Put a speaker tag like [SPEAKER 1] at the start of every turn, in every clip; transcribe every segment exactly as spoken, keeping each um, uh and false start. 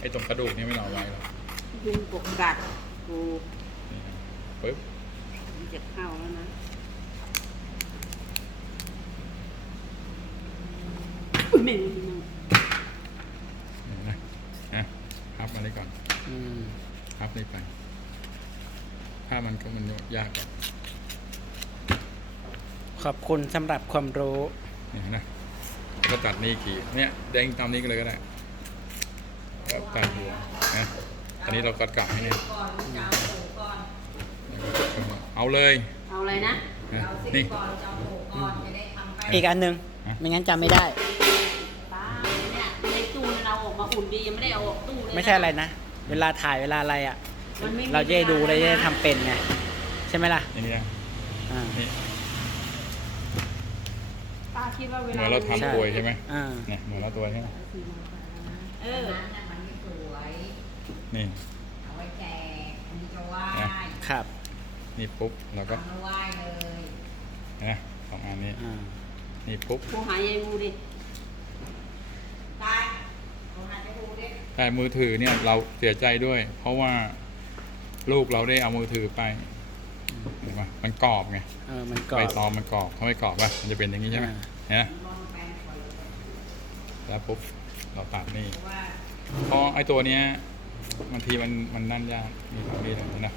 [SPEAKER 1] ไอ้ตรงกระดูกนี่ไม่เอาไว้หรอก
[SPEAKER 2] ยุงกบกัดกู
[SPEAKER 1] นี่ปึ๊บ
[SPEAKER 2] มันจะเข้าแล้วนะอุ้ยเหม็นจริง
[SPEAKER 1] นี่นะนะพับมาเลยก่อน
[SPEAKER 3] อืม
[SPEAKER 1] พับนี่ไปถ้ามันก็มันยากกว่า
[SPEAKER 3] ขอบคุณสำหรับความรู้
[SPEAKER 1] นี่นะก็ตัดนี่กี่เนี่ยแดงตามนี้ก็เลยก็ได้ก็ตัดหัวนะอันนี้เราก็กลับให้เนี่ยเอาเลย
[SPEAKER 2] ๆเอาอะไรนะ
[SPEAKER 1] นะนี่
[SPEAKER 3] อีกอันหนึ่ง
[SPEAKER 1] ฮะ
[SPEAKER 3] ไม่งั้นจำไม่ได้
[SPEAKER 2] ป้าเนี่ยในตู้เนี่ยเราออกมาอุ่นดียังไม่ได้เอาออกตู้เลยน
[SPEAKER 3] ไม่ใช่อะไรนะ เวลาถ่ายเวลาอะไรอ่ะ
[SPEAKER 2] มันไม่มี
[SPEAKER 3] เราจะได้ดูเราจะได้ทำเป็นไงใช่ไหมล่ะ
[SPEAKER 1] นี่นี่นะ
[SPEAKER 3] อ่า
[SPEAKER 1] นี่
[SPEAKER 2] ป้าคิดว่าเว
[SPEAKER 1] เหมื
[SPEAKER 2] ลา
[SPEAKER 1] อนเราทำกลวยใช่ไหม
[SPEAKER 3] อ่า
[SPEAKER 1] เนี่ยเหมือนเราตัวใช่ไหม
[SPEAKER 2] เออ
[SPEAKER 4] มันไม่สวย
[SPEAKER 1] นี่
[SPEAKER 4] เอาไว้แจกอันนี้จะไหว้
[SPEAKER 3] ครับ
[SPEAKER 1] นี่ปุ๊บเราก็
[SPEAKER 4] ทำแล้วไหว้เลย
[SPEAKER 1] นะสองอันนี้
[SPEAKER 3] อ่า
[SPEAKER 1] นี่ปุ๊บ
[SPEAKER 2] โทรหายายงูดิ
[SPEAKER 4] ตายโทรหาเจ้าดูดิ
[SPEAKER 1] แต่มือถือเนี่ยเราเสียใจด้วย เพราะว่าลูกเราได้เอามือถือไปเห็นไหมมันกรอบไง
[SPEAKER 3] เออมันกรอ
[SPEAKER 1] ใบบ ตองมันกรอบเขาไม่กรอบป่ะมันจะเป็นอย่างนี้ใช่ไหม
[SPEAKER 3] อ่า
[SPEAKER 1] เห็นไหม
[SPEAKER 4] มองแปลงก่อนเลย
[SPEAKER 1] แล้วปุ๊บเราตัดนี่
[SPEAKER 4] เพราะว่า
[SPEAKER 1] เพราะไอ้ตัวเนี้ยบางทีมันมันนั่นยากมีทางนี้เลยนะ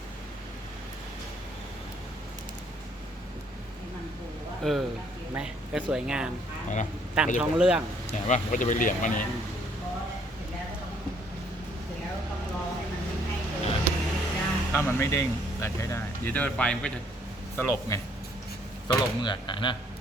[SPEAKER 4] ให้มันปูว่า
[SPEAKER 3] เออไหมก็สวยงาม
[SPEAKER 1] เห็นไหม
[SPEAKER 3] ตามท้องเรื่อง
[SPEAKER 1] เห็นป่ะก็จะไปเหลี่ยมมันนี้
[SPEAKER 4] พอแล้วเสร็จแล้วก็ต้องเสร็จแล้วต้องรอให้มันไม่ให้เลยได้
[SPEAKER 1] ถ้ามันไม่เด้งแต่ใช้ได้เดี๋ยวเดินไปมันก็จะสลบไงสลบเหมือดอ่ะนะ